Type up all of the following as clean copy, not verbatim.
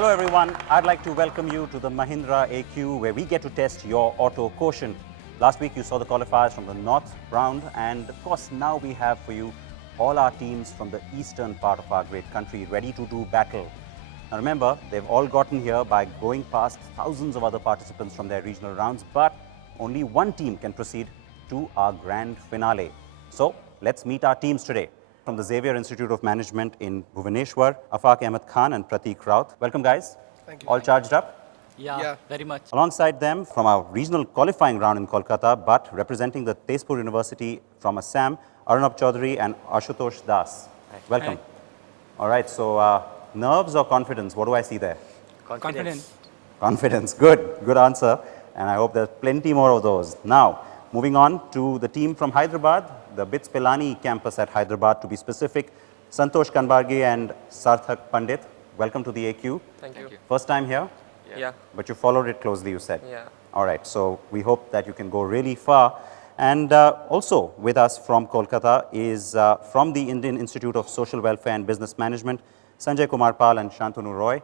Hello everyone, I'd like to welcome you to the Mahindra AQ where we get to test your auto quotient. Last week you saw the qualifiers from the north round and of course now we have for you all our teams from the eastern part of our great country ready to do battle. Now remember, they've all gotten here by going past thousands of other participants from their regional rounds, but only one team can proceed to our grand finale. So let's meet our teams today. From the Xavier Institute of Management in Bhubaneswar, Afaq Ahmed Khan and Pratik Raut. Welcome guys. Thank you. All charged up? Yeah, very much. Alongside them from our regional qualifying round in Kolkata, but representing the Tezpur University from Assam, Arunab Chaudhary and Ashutosh Das. Welcome. Hi. All right, so nerves or confidence? What do I see there? Confident. Confidence. Good answer. And I hope there's plenty more of those. Now, moving on to the team from Hyderabad, the BITS Pilani campus at Hyderabad to be specific, Santosh Kanbargi and Sarthak Pandit. Welcome to the AQ. Thank you. First time here, Yeah. but you followed it closely, you said. Yeah. All right, so we hope that you can go really far. And also with us from Kolkata is from the Indian Institute of Social Welfare and Business Management, Sanjay Kumar Pal and Shantanu Roy.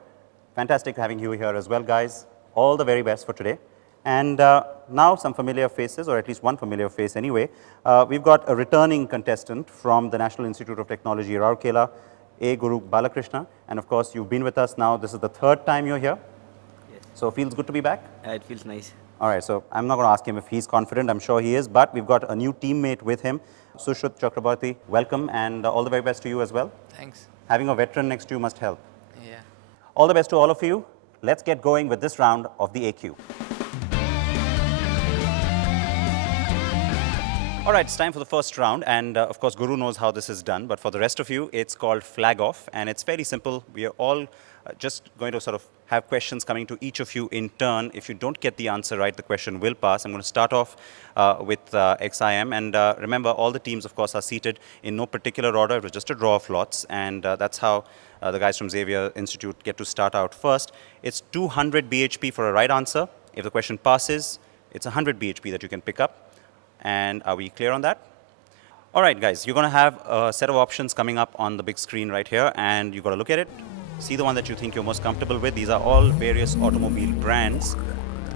Fantastic having you here as well, guys. All the very best for today. And now some familiar faces, or at least one familiar face anyway. We've got a returning contestant from the National Institute of Technology, Rourkela, A. Guru Balakrishna. And of course, you've been with us now. This is the third time you're here. Yes. So feels good to be back? It feels nice. All right, so I'm not going to ask him if he's confident. I'm sure he is, but we've got a new teammate with him, Sushrut Chakrabarti. Welcome, and all the very best to you as well. Thanks. Having a veteran next to you must help. Yeah. All the best to all of you. Let's get going with this round of the AQ. All right, it's time for the first round, and of course, Guru knows how this is done, but for the rest of you, it's called Flag Off, and it's fairly simple. We are all just going to sort of have questions coming to each of you in turn. If you don't get the answer right, the question will pass. I'm going to start off with XIM, and remember, all the teams, of course, are seated in no particular order. It was just a draw of lots, and that's how the guys from Xavier Institute get to start out first. It's 200 BHP for a right answer. If the question passes, it's 100 BHP that you can pick up. And are we clear on that? All right, guys, you're going to have a set of options coming up on the big screen right here, and you've got to look at it. See the one that you think you're most comfortable with. These are all various automobile brands.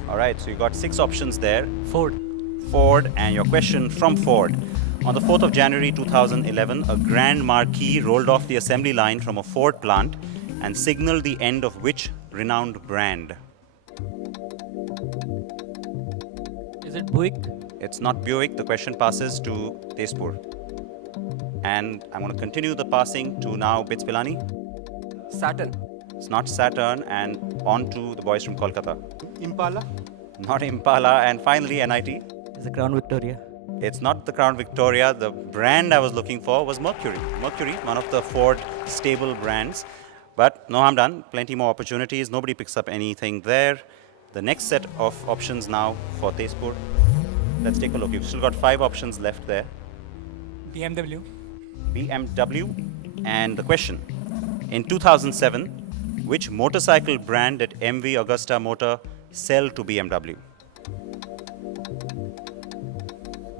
All right, so you've got 6 options there. Ford, and your question from Ford. On the 4th of January 2011, a Grand Marquis rolled off the assembly line from a Ford plant and signaled the end of which renowned brand? Is it Buick? It's not Buick. The question passes to Tezpur. And I'm going to continue the passing to now BITS Pilani. Saturn. It's not Saturn. And on to the boys from Kolkata. Impala. Not Impala. And finally, NIT. It's the Crown Victoria. It's not the Crown Victoria. The brand I was looking for was Mercury. Mercury, one of the Ford stable brands. But no harm done. Plenty more opportunities. Nobody picks up anything there. The next set of options now for Tezpur. Let's take a look. You've still got 5 options left there. BMW. BMW. And the question, in 2007, which motorcycle brand did MV Augusta Motor sell to BMW?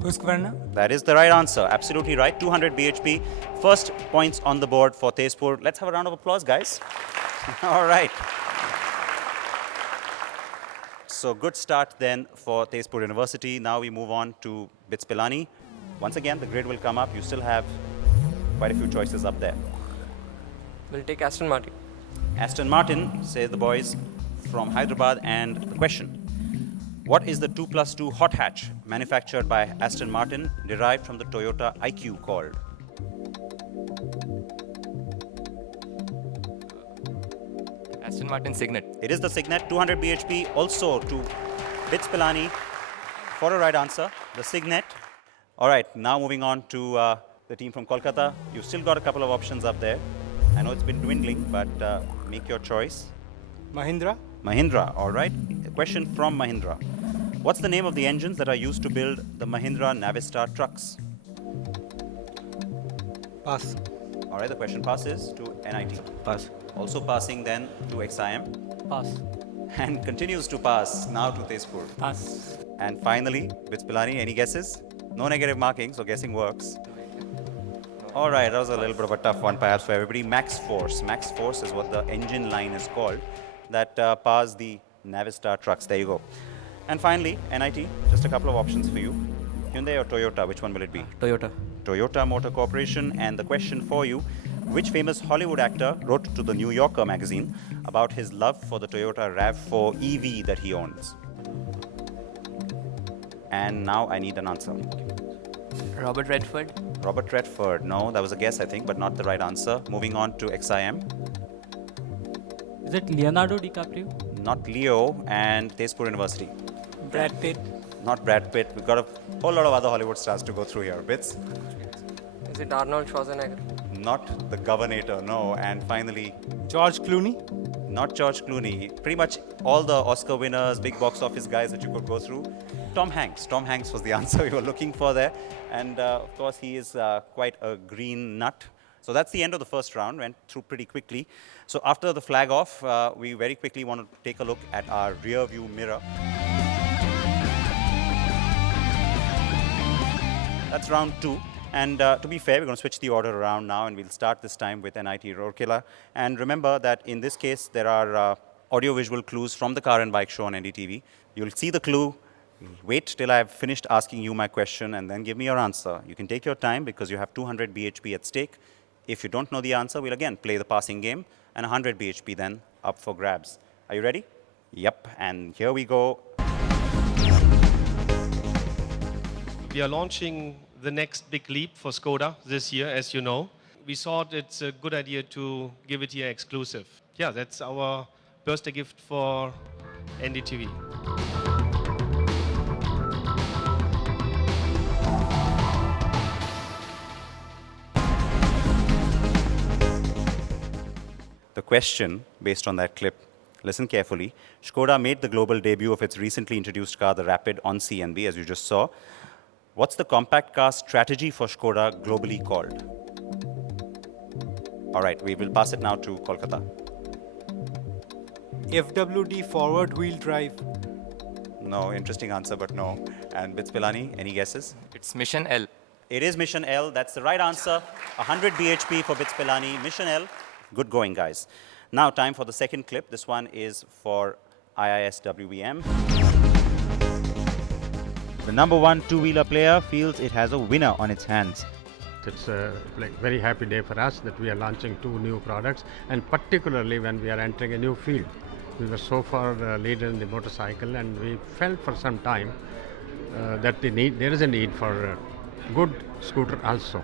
Husqvarna. That is the right answer. Absolutely right. 200 BHP. First points on the board for Tezpur. Let's have a round of applause, guys. All right. So good start then for Tezpur University. Now we move on to BITS Pilani. Once again, the grid will come up. You still have quite a few choices up there. We'll take Aston Martin. Aston Martin, say the boys from Hyderabad. And the question, what is the 2+2 hot hatch manufactured by Aston Martin derived from the Toyota IQ called? Aston Martin Signet. It is the Signet, 200 BHP. Also to BITS Pilani for a right answer, the Signet. All right, now moving on to the team from Kolkata. You've still got a couple of options up there. I know it's been dwindling, but make your choice. Mahindra. Mahindra, all right. A question from Mahindra. What's the name of the engines that are used to build the Mahindra Navistar trucks? Pass. All right, the question passes to NIT. Pass. Also passing then to XIM. Pass. And continues to pass now to Tezpur. Pass. And finally, BITS Pilani, any guesses? No negative marking, so guessing works. All right, that was a little bit of a tough one perhaps for everybody. Max Force. Max Force is what the engine line is called. that powers the Navistar trucks. There you go. And finally, NIT, just a couple of options for you. Hyundai or Toyota, which one will it be? Toyota. Toyota Motor Corporation. And the question for you, which famous Hollywood actor wrote to the New Yorker magazine about his love for the Toyota RAV4 EV that he owns? And now I need an answer. Robert Redford. Robert Redford. No, that was a guess, I think, but not the right answer. Moving on to XIM. Is it Leonardo DiCaprio? Not Leo. And Tezpur University. Brad Pitt? Not Brad Pitt. We've got a whole lot of other Hollywood stars to go through here. Bits. Is it Arnold Schwarzenegger? Not the Governor, no. And finally, George Clooney? not George Clooney. Pretty much all the Oscar winners, big box office guys that you could go through. Tom Hanks. Tom Hanks was the answer we were looking for there. And of course, he is quite a green nut. So that's the end of the first round. Went through pretty quickly. So after the flag off, we very quickly want to take a look at our rear view mirror. That's round 2. And to be fair, we're going to switch the order around now, and we'll start this time with NIT Rourkela. And remember that in this case, there are audio-visual clues from the Car and Bike Show on NDTV. You'll see the clue. Wait till I've finished asking you my question, and then give me your answer. You can take your time because you have 200 BHP at stake. If you don't know the answer, we'll again play the passing game, and 100 BHP then up for grabs. Are you ready? Yep, and here we go. We are launching the next big leap for Skoda this year, as you know. We thought it's a good idea to give it here exclusive. Yeah, that's our birthday gift for NDTV. The question, based on that clip, listen carefully. Skoda made the global debut of its recently introduced car, the Rapid, on CNB, as you just saw. What's the compact car strategy for Skoda globally called? All right, we will pass it now to Kolkata. FWD forward wheel drive. No, interesting answer, but no. And Bits Pilani, any guesses? It's Mission L. It is Mission L. That's the right answer. 100 BHP for Bits Pilani. Mission L. Good going, guys. Now, time for the second clip. This one is for IISWEM. The number 1 two-wheeler player feels it has a winner on its hands. It's a very happy day for us that we are launching 2 new products, and particularly when we are entering a new field. We were so far leader in the motorcycle, and we felt for some time that there is a need for a good scooter also.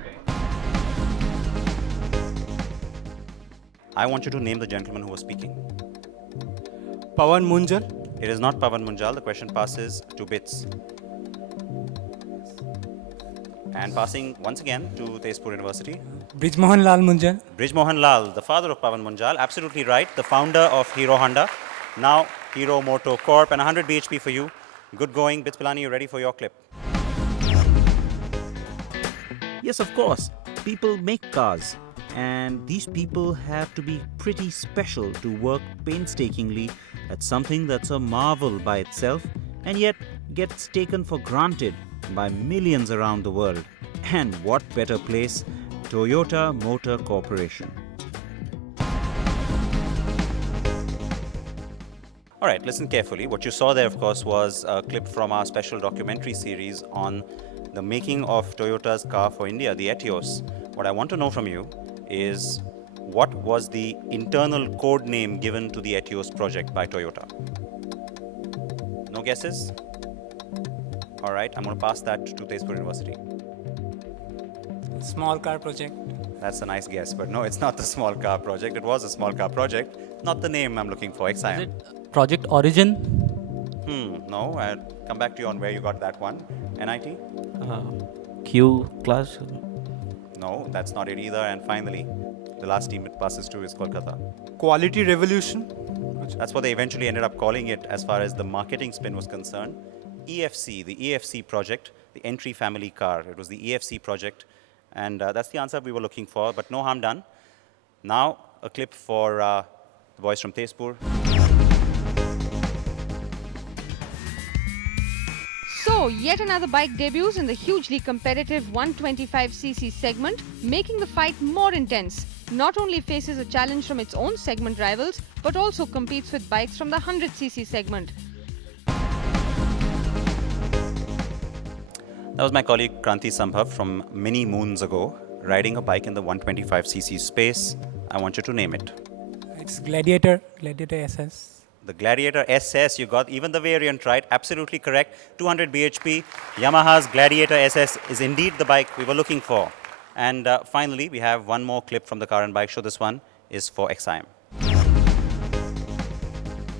I want you to name the gentleman who was speaking. Pawan Munjal? It is not Pavan Munjal. The question passes to Bits. And passing once again to Tezpur University. Brijmohan Lal Munjal? Brijmohan Lal, the father of Pavan Munjal, absolutely right. The founder of Hero Honda, now Hero Moto Corp, and 100 BHP for you. Good going. Bits Pilani, you ready for your clip? Yes, of course. People make cars. And these people have to be pretty special to work painstakingly at something that's a marvel by itself and yet gets taken for granted by millions around the world. And what better place? Toyota Motor Corporation. All right, listen carefully. What you saw there, of course, was a clip from our special documentary series on the making of Toyota's car for India, the Etios. What I want to know from you is, what was the internal code name given to the Etios project by Toyota? No guesses? All right, I'm going to pass that to Tezpur University. Small car project. That's a nice guess, but no, it's not the small car project. It was a small car project, not the name I'm looking for. Is XIM. it Project Origin? No, I'll come back to you on where you got that one. NIT? Q class? No, that's not it either. And finally, the last team it passes to is Kolkata. Quality Revolution? That's what they eventually ended up calling it as far as the marketing spin was concerned. EFC, the EFC project, the entry family car. It was the EFC project. And that's the answer we were looking for, but no harm done. Now, a clip for the boys from Tezpur. So So, yet another bike debuts in the hugely competitive 125cc segment, making the fight more intense. Not only faces a challenge from its own segment rivals, but also competes with bikes from the 100cc segment. That was my colleague Kranti Sambhav from many moons ago, riding a bike in the 125cc space. I want you to name it. It's Gladiator SS. The Gladiator SS, you got even the variant right. Absolutely correct. 200 bhp. Yamaha's Gladiator SS is indeed the bike we were looking for. And finally, we have one more clip from the Car and Bike Show. This one is for XIM.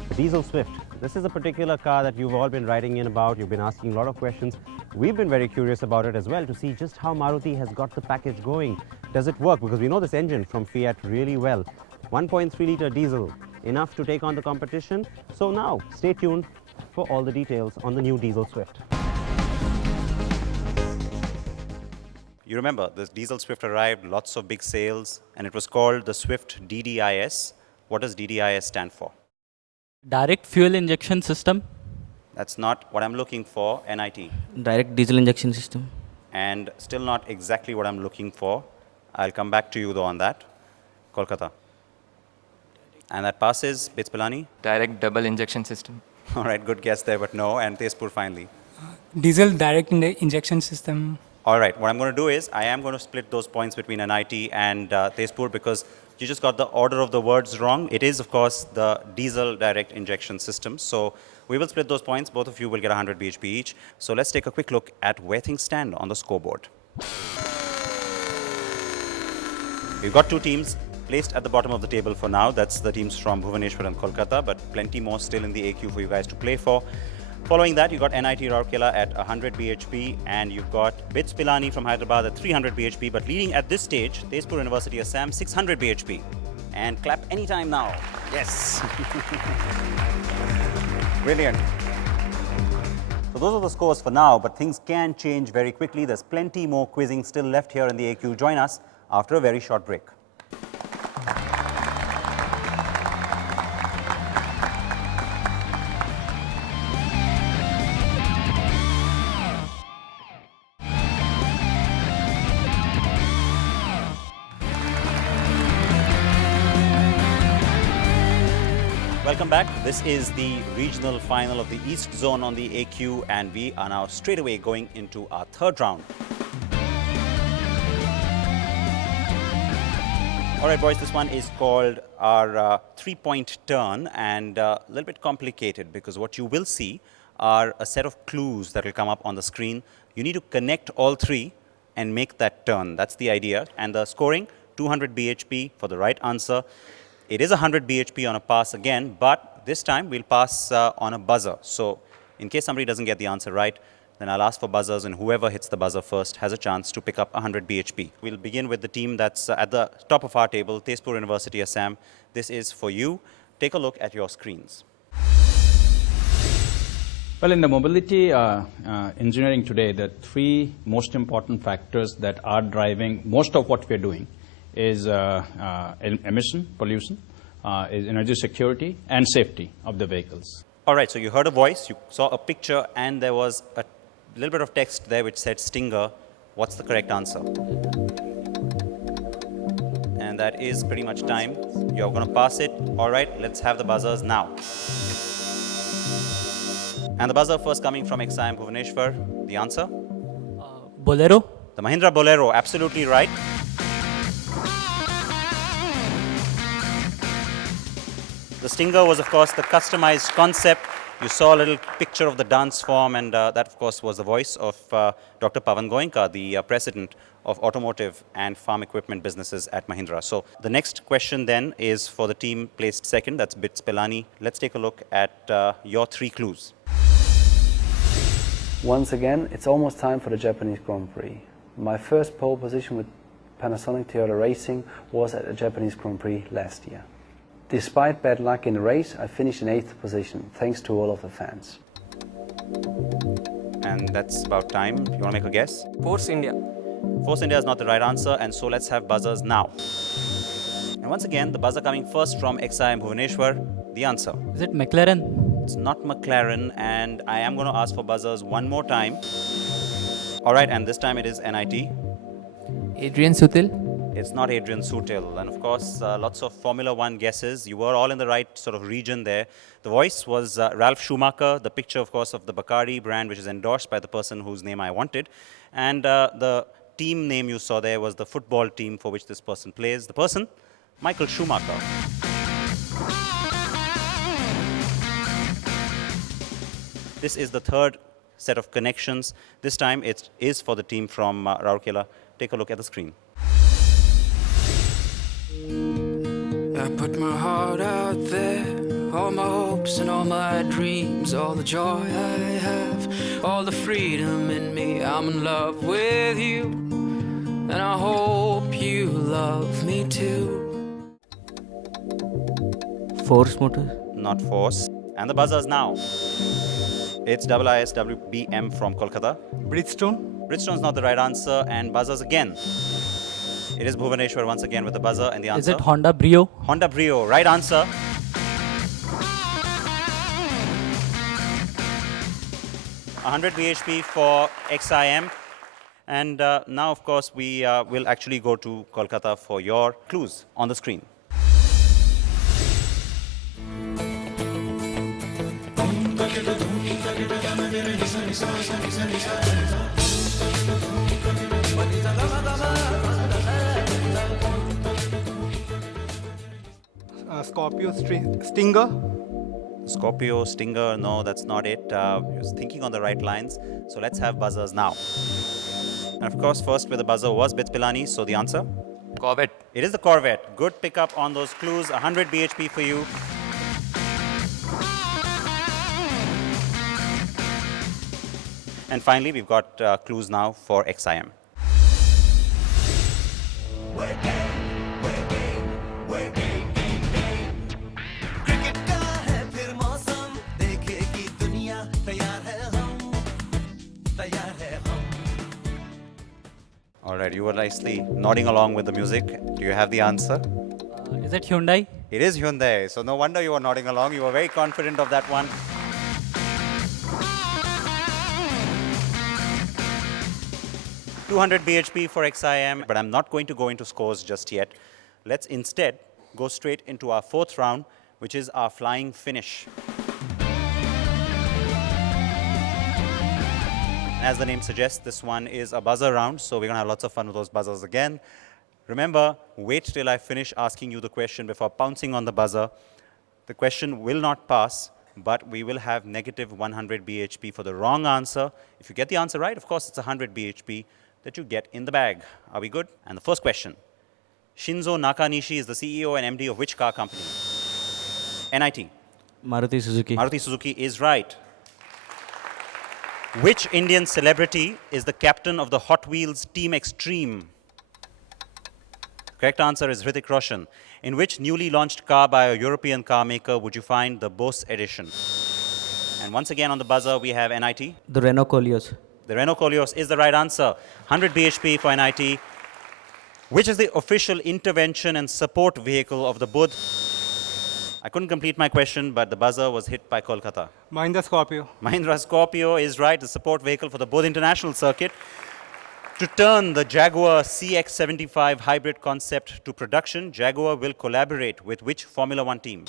The Diesel Swift. This is a particular car that you've all been writing in about. You've been asking a lot of questions. We've been very curious about it as well to see just how Maruti has got the package going. Does it work? Because we know this engine from Fiat really well. 1.3-litre diesel, enough to take on the competition. So now, stay tuned for all the details on the new Diesel Swift. You remember, this Diesel Swift arrived, lots of big sales, and it was called the Swift DDIS. What does DDIS stand for? Direct fuel injection system. That's not what I'm looking for, NIT. Direct diesel injection system. And still not exactly what I'm looking for. I'll come back to you though on that. Kolkata. And that passes, Bits Pilani. Direct double injection system. All right, good guess there, but no. And Tezpur finally. Diesel direct injection system. All right, what I'm going to do is I am going to split those points between NIT and Tezpur because you just got the order of the words wrong. It is, of course, the diesel direct injection system. So we will split those points. Both of you will get 100 bhp each. So let's take a quick look at where things stand on the scoreboard. We've got two teams placed at the bottom of the table for now. That's the teams from Bhubaneswar and Kolkata, but plenty more still in the AQ for you guys to play for. Following that, you got NIT Rourkela at 100 bhp, and you've got Bits Pilani from Hyderabad at 300 bhp. But leading at this stage, Tezpur University Assam 600 bhp. And clap anytime now. Yes. Brilliant. So those are the scores for now, but things can change very quickly. There's plenty more quizzing still left here in the AQ. Join us after a very short break. Welcome back. This is the regional final of the East Zone on the AQ, and we are now straight away going into our third round. All right, boys, this one is called our three-point turn, and a little bit complicated because what you will see are a set of clues that will come up on the screen. You need to connect all three and make that turn. That's the idea. And the scoring, 200 bhp for the right answer. It is 100 bhp on a pass again, but this time we'll pass on a buzzer. So in case somebody doesn't get the answer right, then I'll ask for buzzers, and whoever hits the buzzer first has a chance to pick up 100 bhp. We'll begin with the team that's at the top of our table, Tezpur University Assam. This is for you. Take a look at your screens. Well, in the mobility engineering today, the three most important factors that are driving most of what we're doing is emission, pollution, is energy security, and safety of the vehicles. All right, so you heard a voice, you saw a picture, and there was a little bit of text there which said Stinger. What's the correct answer? And that is pretty much time. You're going to pass it. All right, let's have the buzzers now. And the buzzer first coming from XIM Bhubaneswar. The answer? Bolero. The Mahindra Bolero, absolutely right. The Stinger was, of course, the customized concept. You saw a little picture of the dance form, and that, of course, was the voice of Dr. Pavan Goenka, the president of automotive and farm equipment businesses at Mahindra. So the next question then is for the team placed second, that's Bits Pilani. Let's take a look at your three clues. Once again, it's almost time for the Japanese Grand Prix. My first pole position with Panasonic Toyota Racing was at the Japanese Grand Prix last year. Despite bad luck in the race, I finished in 8th position, thanks to all of the fans. And that's about time. You want to make a guess? Force India. Force India is not the right answer, and so let's have buzzers now. And once again, the buzzer coming first from XIM Bhubaneswar. The answer. Is it McLaren? It's not McLaren, and I am going to ask for buzzers one more time. All right, and this time it is NIT. Adrian Sutil. It's not Adrian Sutil. And of course, lots of Formula One guesses. You were all in the right sort of region there. The voice was Ralph Schumacher. The picture, of course, of the Bacardi brand, which is endorsed by the person whose name I wanted. And the team name you saw there was the football team for which this person plays. The person, Michael Schumacher. This is the third set of connections. This time it is for the team from Rourkela. Take a look at the screen. I put my heart out there, all my hopes and all my dreams, all the joy I have, all the freedom in me. I'm in love with you, and I hope you love me too. Force motor? Not force. And the buzzers now. It's ISWBM from Kolkata. Bridgestone? Bridgestone's not the right answer, and buzzers again. It is Bhuvaneshwar once again with the buzzer and the answer. Is it Honda Brio? Honda Brio, right answer. $100 BHP for XIM. And now, of course, we will actually go to Kolkata for your clues on the screen. Scorpio Stinger? Scorpio, Stinger, no, that's not it. You're thinking on the right lines. So let's have buzzers now. And of course, first with the buzzer was Bits Pilani. So the answer? Corvette. It is the Corvette. Good pickup on those clues. 100 BHP for you. And finally, we've got clues now for XIM. All right, you were nicely nodding along with the music. Do you have the answer? Is it Hyundai? It is Hyundai. So no wonder you were nodding along. You were very confident of that one. $200 BHP for XIM, but I'm not going to go into scores just yet. Let's instead go straight into our fourth round, which is our flying finish. As the name suggests, this one is a buzzer round, so we're going to have lots of fun with those buzzers again. Remember, wait till I finish asking you the question before pouncing on the buzzer. The question will not pass, but we will have negative 100 BHP for the wrong answer. If you get the answer right, of course, it's 100 BHP that you get in the bag. Are we good? And the first question. Shinzo Nakanishi is the CEO and MD of which car company? NIT. Maruti Suzuki. Maruti Suzuki is right. Which Indian celebrity is the captain of the Hot Wheels Team Extreme? Correct answer is Hrithik Roshan. In which newly launched car by a European car maker would you find the Bose edition? And once again on the buzzer, we have NIT. The Renault Koleos. The Renault Koleos is the right answer. 100 BHP for NIT. Which is the official intervention and support vehicle of the Budh? I couldn't complete my question, but the buzzer was hit by Kolkata. Mahindra Scorpio. Mahindra Scorpio is right, the support vehicle for the Budh International Circuit. To turn the Jaguar CX-75 hybrid concept to production, Jaguar will collaborate with which Formula One team?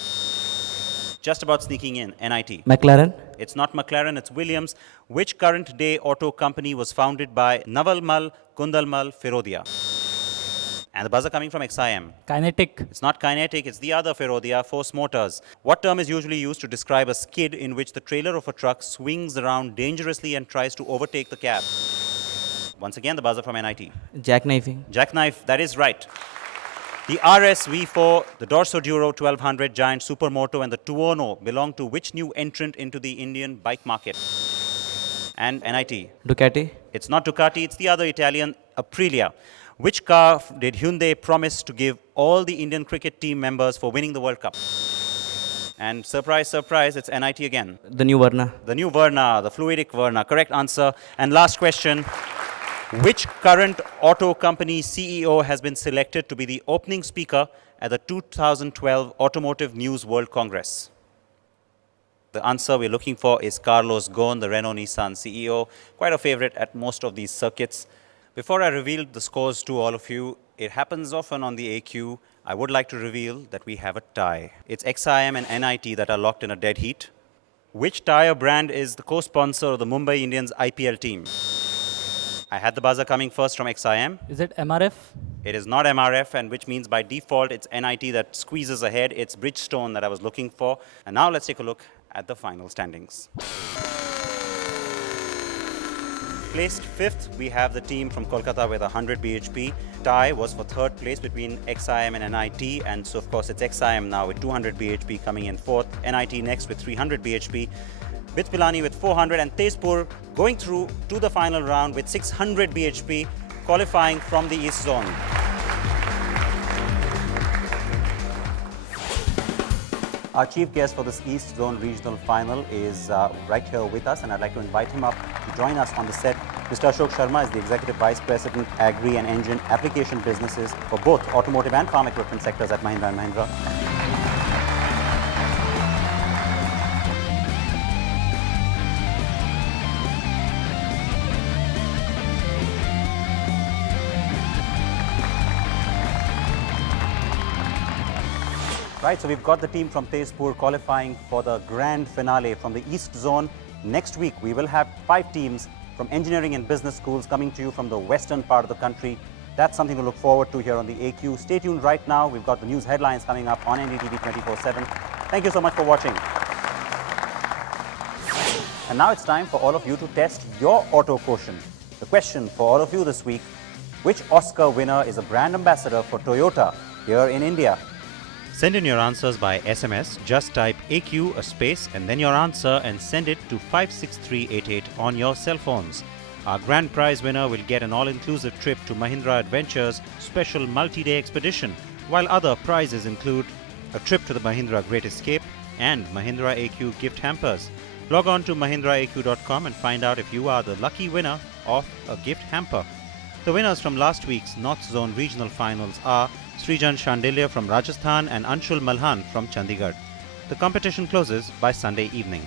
Just about sneaking in, NIT. McLaren. It's not McLaren, it's Williams. Which current-day auto company was founded by Navalmal Kundalmal Firodia? And the buzzer coming from XIM. Kinetic. It's not Kinetic, it's the other Firodia, Force Motors. What term is usually used to describe a skid in which the trailer of a truck swings around dangerously and tries to overtake the cab? Once again, the buzzer from NIT. Jackknifing. Jackknife, that is right. The RS V4, the Dorso Duro 1200, Giant Supermoto, and the Tuono belong to which new entrant into the Indian bike market? And NIT. Ducati. It's not Ducati, it's the other Italian, Aprilia. Which car did Hyundai promise to give all the Indian cricket team members for winning the World Cup? And surprise, surprise, it's NIT again. The new Verna. The new Verna, the fluidic Verna. Correct answer. And last question. Which current auto company CEO has been selected to be the opening speaker at the 2012 Automotive News World Congress? The answer we're looking for is Carlos Ghosn, the Renault Nissan CEO, quite a favorite at most of these circuits. Before I reveal the scores to all of you, it happens often on the AQ, I would like to reveal that we have a tie. It's XIM and NIT that are locked in a dead heat. Which tire brand is the co-sponsor of the Mumbai Indians IPL team? I had the buzzer coming first from XIM. Is it MRF? It is not MRF, and which means by default it's NIT that squeezes ahead. It's Bridgestone that I was looking for. And now let's take a look at the final standings. Placed fifth, we have the team from Kolkata with 100 bhp. Tie was for third place between XIM and NIT, and so of course it's XIM now with 200 bhp coming in fourth. NIT next with 300 bhp. Bit Pilani with 400, and Tezpur going through to the final round with 600 bhp, qualifying from the East Zone. Our chief guest for this East Zone Regional Final is right here with us, and I'd like to invite him up to join us on the set. Mr. Ashok Sharma is the Executive Vice President, Agri and Engine Application Businesses for both automotive and farm equipment sectors at Mahindra & Mahindra. Right, so we've got the team from Tezpur qualifying for the grand finale from the East Zone. Next week, we will have 5 teams from engineering and business schools coming to you from the western part of the country. That's something to look forward to here on the AQ. Stay tuned right now. We've got the news headlines coming up on NDTV 24/7. Thank you so much for watching. And now it's time for all of you to test your auto quotient. The question for all of you this week, which Oscar winner is a brand ambassador for Toyota here in India? Send in your answers by SMS. Just type AQ, a space, and then your answer and send it to 56388 on your cell phones. Our grand prize winner will get an all-inclusive trip to Mahindra Adventures special multi-day expedition, while other prizes include a trip to the Mahindra Great Escape and Mahindra AQ gift hampers. Log on to mahindraaq.com and find out if you are the lucky winner of a gift hamper. The winners from last week's North Zone Regional Finals are Srijan Shandilya from Rajasthan and Anshul Malhan from Chandigarh. The competition closes by Sunday evening.